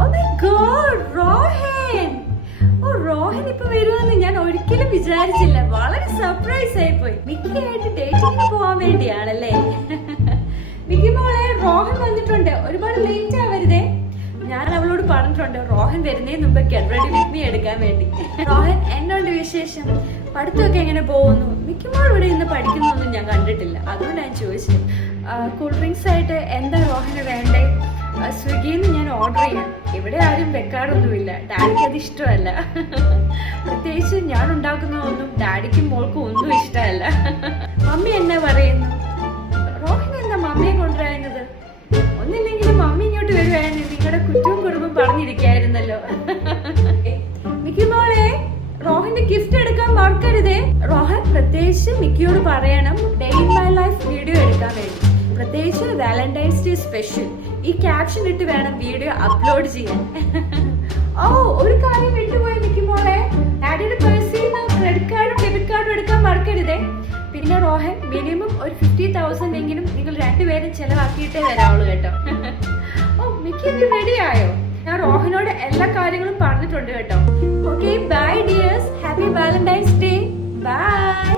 Oh my God, Rohan! ഓ, റോഹൻ ഇപ്പൊ വരുമെന്ന് ഞാൻ ഒരിക്കലും വിചാരിച്ചില്ല. വളരെ സർപ്രൈസ് ആയി പോയി. മിക്കിയായിട്ട് ഡേറ്റിങ്ങിന് പോവാൻ വേണ്ടിയാണല്ലേ? മിക്കി മോളെ, റോഹൻ വന്നിട്ടുണ്ട്. ഒരുപാട് ലേറ്റ് ആവരുതേ. ഞാൻ അവളോട് പറഞ്ഞിട്ടുണ്ട് റോഹൻ വരുന്നതിന് മുമ്പ് ഗെറ്റ് റെഡി വിത്ത് മീ എടുക്കാൻ വേണ്ടി. റോഹൻ, എന്നോണ്ട് വിശേഷം? പഠിത്തമൊക്കെ എങ്ങനെ പോകുന്നു? മിക്കമോൾ ഇവിടെ ഇന്ന് പഠിക്കുന്നൊന്നും ഞാൻ കണ്ടിട്ടില്ല, അതുകൊണ്ട് ഞാൻ ചോദിച്ചത്. കൂൾ ഡ്രിങ്ക്സ് ആയിട്ട് എന്താ റോഹന് വേണ്ടേ? സ്വിഗ്ഗിന്ന് ഞാൻ ഓർഡർ ചെയ്യാം. ഇവിടെ ആരും വെക്കാറൊന്നുമില്ല, ഡാഡിക്ക് അത് ഇഷ്ടമല്ല. പ്രത്യേകിച്ച് ഞാൻ ഉണ്ടാക്കുന്നതൊന്നും ഡാഡിക്കും മോൾക്കും ഒന്നും ഇഷ്ടമല്ല. മമ്മി എന്നാ പറയുന്നു? റോഹൻ എന്താ മമ്മിയെ കൊണ്ടുവരുന്നത്? ഒന്നില്ലെങ്കിലും മമ്മി ഇങ്ങോട്ട് വരുവായിരുന്നു, നിങ്ങളുടെ കുറ്റവും കുടുംബം പറഞ്ഞിരിക്കായിരുന്നല്ലോ. മിക്കി മോളെ, റോഹന്റെ ഗിഫ്റ്റ് എടുക്കാൻ മറക്കരുതേ. റോഹൻ പ്രത്യേകിച്ച് മിക്കിയോട് പറയണം day in my life video എടുക്കാൻ വേണ്ടി, പ്രത്യേകിച്ച് വാലന്റൈൻസ് ഡേ സ്പെഷ്യൽ. ഈ ക്യാപ്ഷൻ ഇട്ട് വേണം വീഡിയോ അപ്ലോഡ് ചെയ്യാൻ. ഓ, ഒരു കാര്യം വിട്ടുപോയി മിക്കി മോളെ, ഡാഡിയുടെ പേഴ്സിൽ നിന്ന് ക്രെഡിറ്റ് കാർഡും ഡെബിറ്റ് കാർഡും എടുക്കാൻ മറക്കരുതേ. പിന്നെ റോഹൻ, മിനിമം ഒരു 50,000 എങ്കിലും നിങ്ങൾ രണ്ടുപേരും ചെലവാക്കിയിട്ടേ വരാവുള്ളൂ കേട്ടോ. ഓ, മിക്കി ഇത് റെഡി ആയോ? ഞാൻ റോഹനോട് എല്ലാ കാര്യങ്ങളും പറഞ്ഞിട്ടുണ്ട് കേട്ടോ. Okay, bye dears, happy Valentine's Day, by.